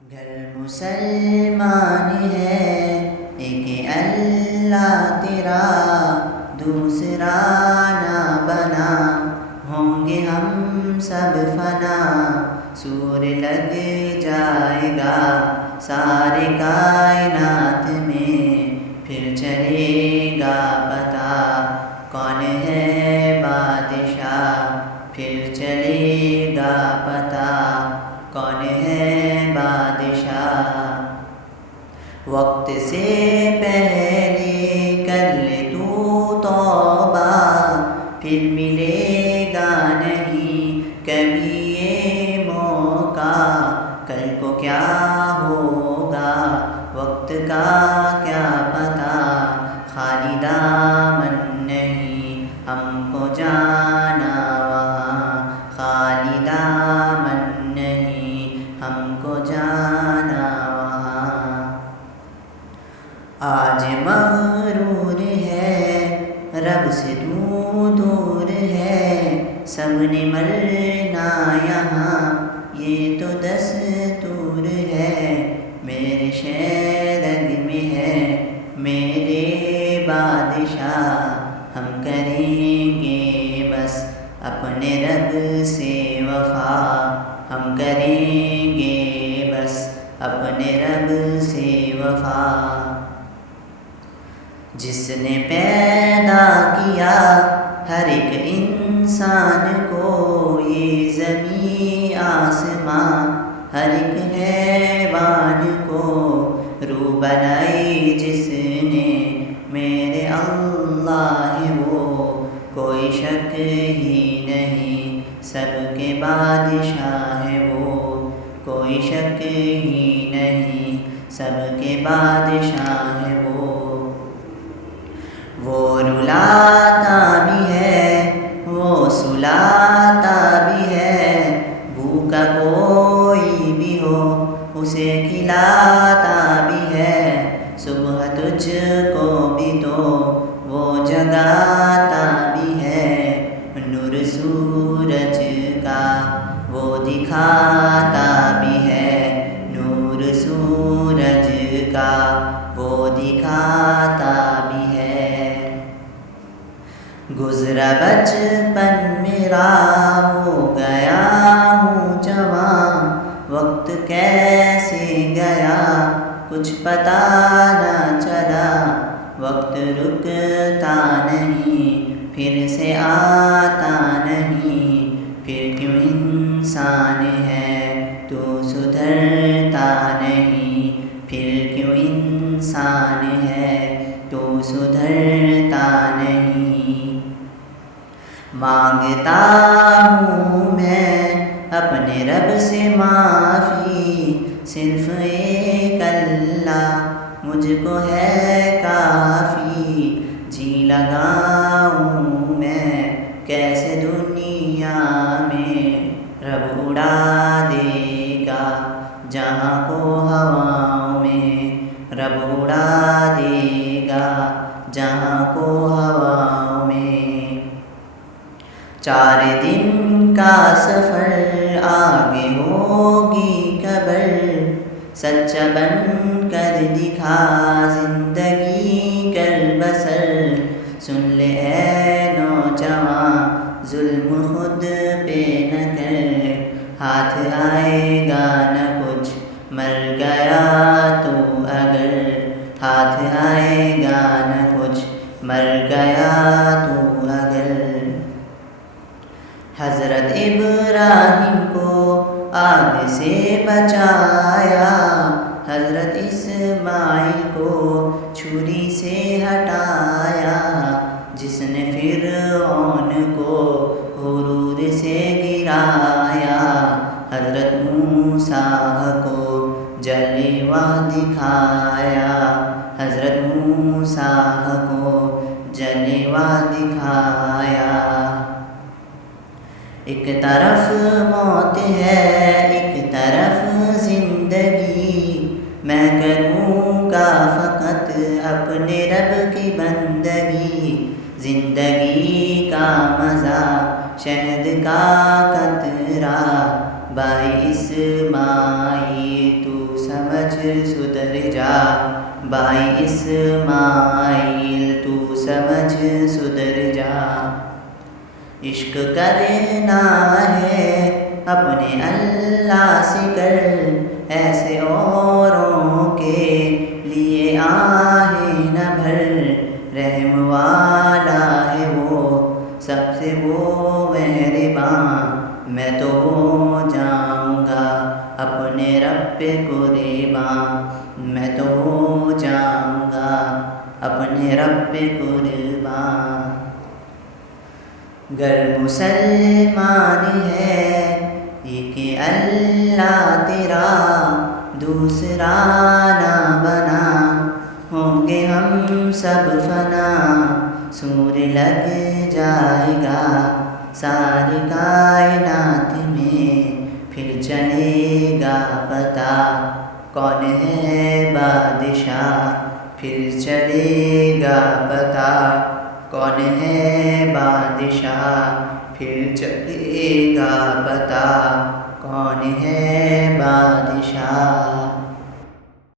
گھر مسلمان ہے ایک اللہ تیرا، دوسرا نہ بنا، ہوں گے ہم سب فنا، سور لگ جائے گا سارے کائنات میں، پھر چلے گا پتہ کون ہے بادشاہ، پھر چلے گا پتہ کون ہے بادشاہ۔ وقت سے پہلے کر لے تو توبہ، پھر ملے گا نہیں کبھی یہ موقع، کل کو کیا ہوگا وقت کا کیا پتہ، خالی دامن نہیں ہم کو جانا وہاں، خالی دامن نہیں ہم کو جانا وہاں۔ آج مغرور ہے رب سے تو دور ہے، سب نے مرنا یہاں یہ تو دستور ہے، میرے شیرگ میں ہے میرے بادشاہ، ہم کریں گے بس اپنے رب سے وفا، ہم کریں گے بس اپنے رب سے وفا۔ جس نے پیدا کیا ہر ایک انسان کو، یہ زمین آسماں ہر ایک حیوان کو، روح بنائی جس نے میرے اللہ ہے وہ، کوئی شک ہی نہیں سب کے بادشاہ ہے وہ، کوئی شک ہی نہیں سب کے بادشاہ ہے وہ۔ وہ رلاتا بھی ہے وہ سلاتا بھی ہے، بھوکا کوئی بھی ہو اسے کھلاتا بھی ہے، صبح تجھ کو بھی تو وہ جگاتا بھی ہے، نور سورج کا وہ دکھاتا بھی ہے، نور سورج کا وہ دکھاتا بھی ہے۔ گزرا بچپن میرا ہو گیا ہوں جوان، وقت کیسے گیا کچھ پتہ نہ چلا، وقت رکتا نہیں پھر سے آتا نہیں، پھر کیوں انسان ہے تو سدھرتا نہیں، پھر کیوں انسان ہے تو سدھرتا نہیں۔ مانگتا ہوں میں اپنے رب سے معافی، صرف ایک اللہ مجھ کو ہے کافی، جی لگاؤں میں کیسے دنیا میں، رب اڑا دے گا جہاں کو ہواؤں میں، رب اڑا دے گا جہاں کو ہواؤں میں۔ 4 دن کا سفر آگے ہوگی قبر، سچا بن کر دکھا زندگی کر بسر، سن لے اے نوجوان ظلم خود پہ نہ کر، ہاتھ آئے گا نہ کچھ مر گیا تو اگر، ہاتھ آئے گا نہ کچھ مر گیا تو اگر۔ حضرت ابراہیم کو آگ سے بچایا، حضرت اسماعیل کو چھری سے ہٹایا، جس نے فرعون کو غرور سے گرایا، حضرت موسیٰ کو جلوہ دکھایا، حضرت موسیٰ کو جلوہ دکھایا۔ ایک طرف موت ہے ایک طرف زندگی، میں کروں گا فقط اپنے رب کی بندگی، زندگی کا مزہ شہد کا قطرہ، بائی اسماعیل تو سدھر جا، بھائی اسماعیل تو سمجھ سدھر جا۔ عشق کرنا ہے اپنے اللہ سے کر، ایسے اوروں کے لیے آہیں نہ بھر، رحم والا ہے وہ سب سے وہ مہرباں، میں تو ہو جاؤں گا اپنے رب پہ قرباں، میں تو ہو جاؤں گا اپنے رب پہ قرباں۔ گر مسلمان ہے ایک اللہ تیرا، دوسرا نہ بنا، ہوں گے ہم سب فنا، سور لگ جائے گا ساری کائنات میں، پھر چلے گا پتہ کون ہے بادشاہ، پھر چلے گا پتہ کون ہے بادشاہ، پھر چلے گا پتہ کون ہے